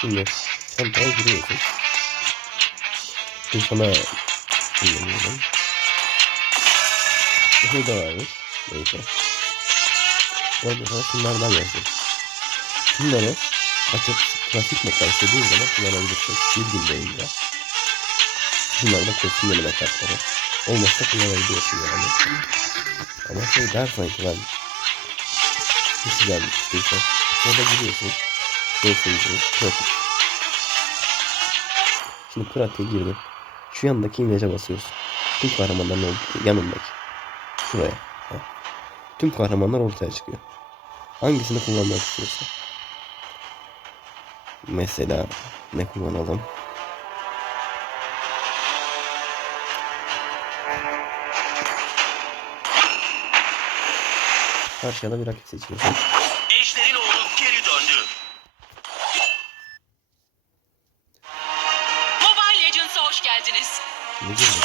Şimdi çantaya giriyorsun. Şimdi sana kullanıyorum. Bu da varmış. Neyse. Orada sana şunlardan yazdım. Şunları açıp trafik modda istediğin zaman kullanabilirsin. Bir gün boyunca. Bunlar da eleme kartları. Olmazsa kullanabiliyorsun yani. Ama şey dersen ki ben hiç gelmiştiyse. Orada gidiyorsun. Pratik. Şimdi pratiğe girdim. Şu yandaki imece basıyorsun. Tüm kahramanların olduğu yanındaki. Şuraya. Ha. Tüm kahramanlar ortaya çıkıyor. Hangisini kullanmak istiyorsun? Mesela ne kullanalım? Karşıya bir rakip seçiyorsun. Hoş geldiniz. Ne diyorum?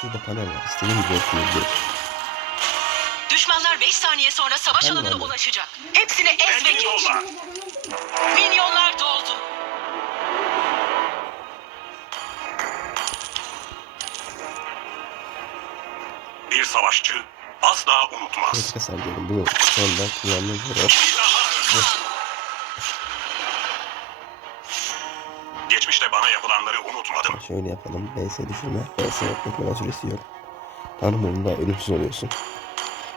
Şurada panel var. İstediğin gibi okuyabiliyorsun. Düşmanlar 5 saniye sonra savaş Allah alanına ulaşacak. Hepsini ez ve geç. yolla. Minyonlar doldu. Bir savaşçı asla unutmaz. Kritik hasar diyorum. Bu şu anda kullandığım hero. Bir daha. Geçmişte bana yapılanları unutmadım. Şöyle yapalım. BS düşürme. BS bekleme süresi yok. Tanrım oyunda ölümsüz oluyorsun.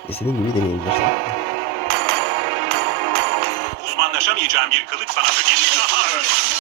İstediğin gibi deneyebilirsin. Uzmanlaşamayacağım bir kılıç sanatı geliştirdim.